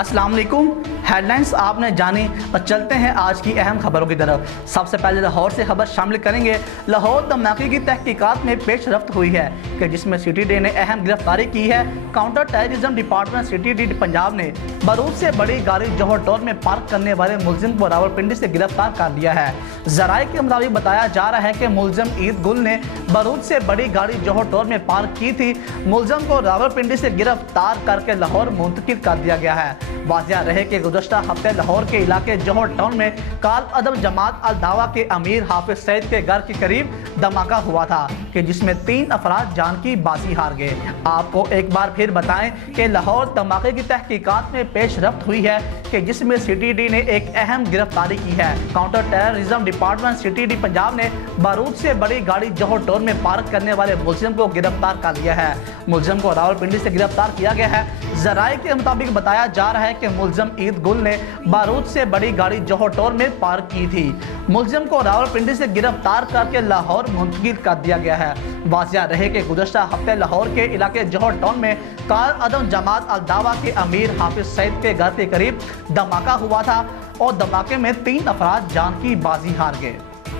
अस्सलाम वालेकुम। हेडलाइंस आपने जानी और चलते हैं आज की अहम खबरों की तरफ। सबसे पहले लाहौर से खबर शामिल करेंगे। लाहौर धमाके की तहकीकात में पेशरफ्त हुई है कि जिसमें CTD ने अहम गिरफ्तारी की है। Counter terrorism department CTD Punjab ने बारूद से बड़ी गाड़ी जौहर टोल में पार्क करने वाले मुलजिम को रावलपिंडी से गिरफ्तार कर लिया है। जराये के मुताबिक बताया जा रहा है कि मुलजिम ईद गुल ने बारूद से बड़ी गाड़ी जौहर टोल में पार्क की थी। मुलजिम को रावलपिंडी से गिरफ्तार करके लाहौर मुंतकिल कर दिया गया है। वाजिया रहे कि गुज़श्ता हफ्ते लाहौर के इलाके जौहर टाउन में काल अदब जमात अल दावा के अमीर हाफिज सईद के घर के करीब धमाका हुआ था कि जिसमें 3 अफराद जान की बाजी हार गए। आपको एक बार फिर बताएं कि लाहौर धमाके की तहकीकात में पेशरफ्त हुई है कि जिसमें CTD ने एक अहम गिरफ्तारी की है। Counter terrorism department CTD Punjab ने बारूद से बड़ी गाड़ी जौहर टाउन में पार्क करने वाले मुलजिम को गिरफ्तार कर लिया है। मुलजिम को रावलपिंडी से गिरफ्तार किया गया है। जराये के मुताबिक बताया जा रहा है कि मुलजिम ईद गुल ने बारूद से बड़ी गाड़ी जौहर टोल में पार्क की थी। मुलजिम को रावलपिंडी से गिरफ्तार करके लाहौर मुंतकिल कर दिया गया है। वाजिया रहे कि गुज़श्ता हफ्ते लाहौर के इलाके जौहर टाउन में काल अदम जमात अल दावा के अमीर हाफिज सईद के घर के करीब धमाका हुआ था और धमाके में 3 अफराद जान की बाजी हार गए।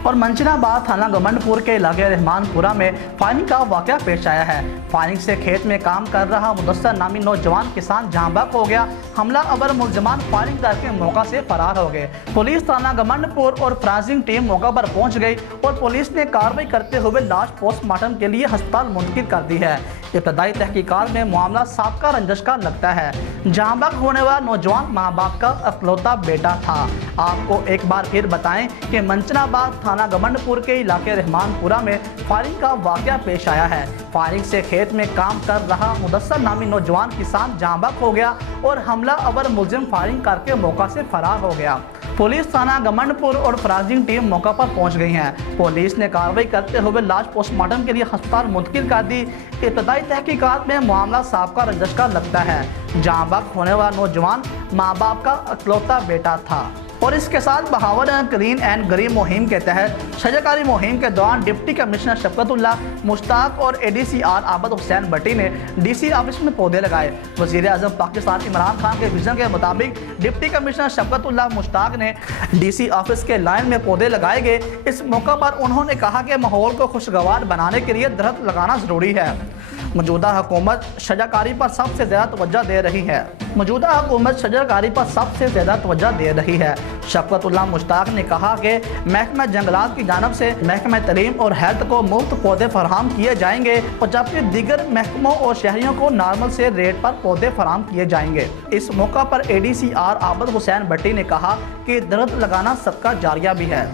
और मंचनाबाद थाना गमंडपुर के इलाके रहमानपुरा में फायरिंग का वाकया पेश आया है। फायरिंग से खेत में काम कर रहा मुदस्सर नामी नौजवान किसान जहां बक हो गया। हमला अवर मुलजमान फायरिंग करके मौका से फरार हो गए। पुलिस थाना गमंडपुर और फ्रांसिंग टीम मौका पर पहुंच गई और पुलिस ने कार्रवाई करते हुए लाश पोस्टमार्टम के लिए अस्पताल मुंतकिल कर दी है। इब्तदाई तहकीकात में मामला साबका रंजिश का लगता है। जहां बक होने वाला नौजवान माँ बाप का इकलौता बेटा था। आपको एक बार फिर बताएं कि मंचनाबाद थाना गमंडपुर के इलाके रहमानपुरा में फायरिंग का वाकया पेश आया है। फायरिंग से खेत में काम कर रहा मुदस्सर नामी नौजवान किसान जहां बक हो गया और हमला अवर मुलजिम फायरिंग करके मौका से फरार हो गया। पुलिस थाना गमंडपुर और फ्रांसिंग टीम मौका पर पहुंच गई हैं। पुलिस ने कार्रवाई करते हुए लाश पोस्टमार्टम के लिए अस्पताल मुंतकिल कर दी। इब्तदाई तहकीकात में मामला साबका रंजिश का लगता है। जहां बक होने वाला नौजवान माँ बाप का इकलौता बेटा था। और इसके साथ बहावर क्लीन एंड ग्रीन मुहिम के तहत शजाकारी मुहिम के दौरान डिप्टी कमिश्नर शफकतुल्लाह मुश्ताक और ADCR आबद हुसैन भट्टी ने DC ऑफिस में पौधे लगाए। वज़ीर आज़म पाकिस्तान इमरान खान के विजन के मुताबिक डिप्टी कमिश्नर शफकतुल्लाह मुश्ताक ने DC ऑफिस के लाइन में पौधे लगाए गए। इस मौका पर उन्होंने कहा कि माहौल को खुशगवार बनाने के लिए दरख्त लगाना ज़रूरी है। मौजूदा हुकूमत शजाकारी पर सबसे ज़्यादा तवज्जो दे रही है। शफकतुल्लाह मुश्ताक ने कहा कि महकमा जंगलात की जानिब से महकमा तलीम और हेल्थ को मुफ्त पौधे फराहम किए जाएंगे और जबकि दीगर महकमों और शहरियों को नॉर्मल से रेट पर पौधे फराहम किए जाएंगे। इस मौका पर ADCR आबद हुसैन भट्टी ने कहा कि दरख्त लगाना सदका जारिया भी है।